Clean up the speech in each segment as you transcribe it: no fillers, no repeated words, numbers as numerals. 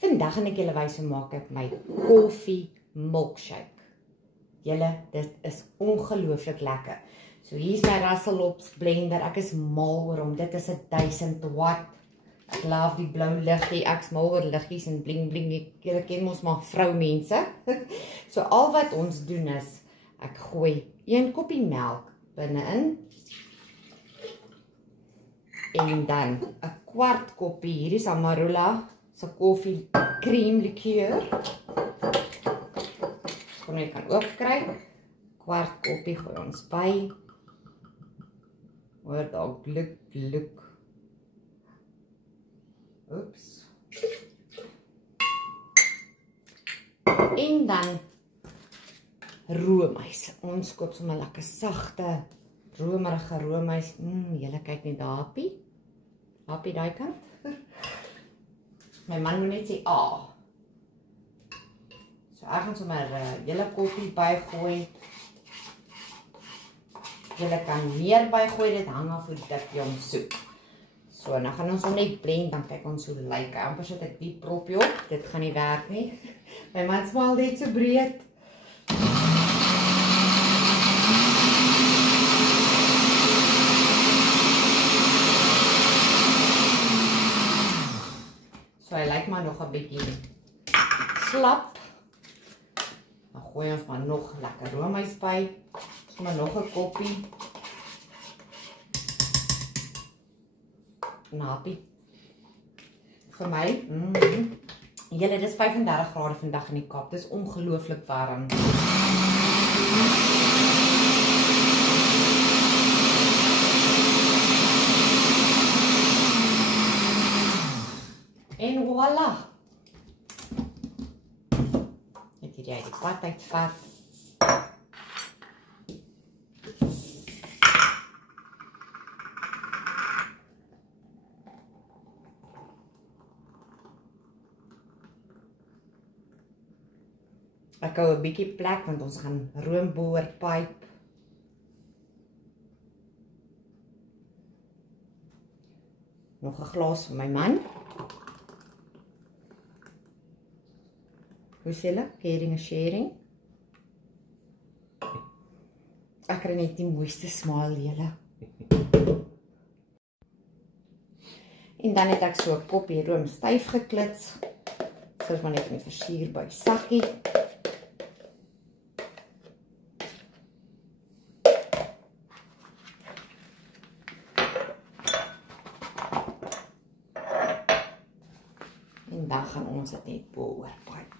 Vandag gaan ek julle wys hoe maak ek my koffie milkshake. Julle, dit is ongelooflik lekker. So hier is my Russell Hobbs blender. Ek is mal oor hom. Dit is 1000 watt. Ek love die blou liggie. Ek is mal oor liggies en bling bling. Julle ken ons maar vroumense. So al wat ons doen is, ek gooi 1 koppie melk binne-in. En dan 'n kwart koppie, hier is Amarula se koffie cream liqueur. Kon jy kan oopkry. Kwart koppie gooi ons by. Hoor daar gluk. Oeps. En dan roomys. Ons koop sommer lekker sagte, romerige roomys. Julle kyk net daar, Happie daai kant. My man moet net sê, So ek gaan sommer julle koffie bygooi. Julle kan meer bygooi, dit hang af hoe dik jy hom soek. So, nou gaan ons hom net blend, dan kyk ons hoe lyk hy. Amper sit ek die propie op, dit gaan nie werk nie. My man smaal net so breed. So, hy lyk maar nog 'n bietjie slap. Dan gooi ons maar nog lekker roomys by. Maar nog 'n koppie. Napie. Vir my. Julle, dis 35 grade vandag in die Kaap. Dis ongelooflik warm. En voilà. Net hier die pad uitvat. Ek hou 'n bietjie plek, want ons gaan roomboor pyp. Nog 'n glas vir my man. Hoe sê hulle? Caring and sharing. Ek kry net die mooiste smile, julle. En dan het ek so 'n koppie room styf geklits. Soos maar net in die versier by sakkie. En dan gaan ons dit net bo-oor pyp.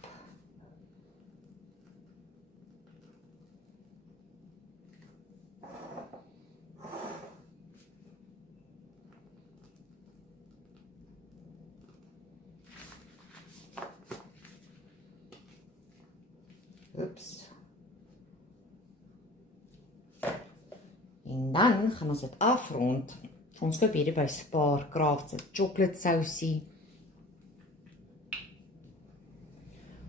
Oeps. En dan gaan ons dit afrond. Ons koop hierdie by Spar Crafts, 'n chocolate sousie.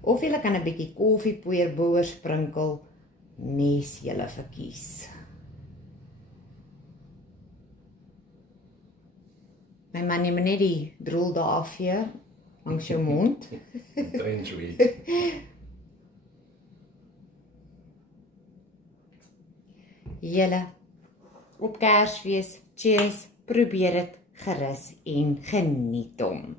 Of jy kan 'n bietjie koffiepoeier bo-oor sprinkel, nes jy verkies. My man, jy moet net die drol daar afvee langs jou mond. Julle, op Kersfees, cheers, probeer dit gerus en geniet hom.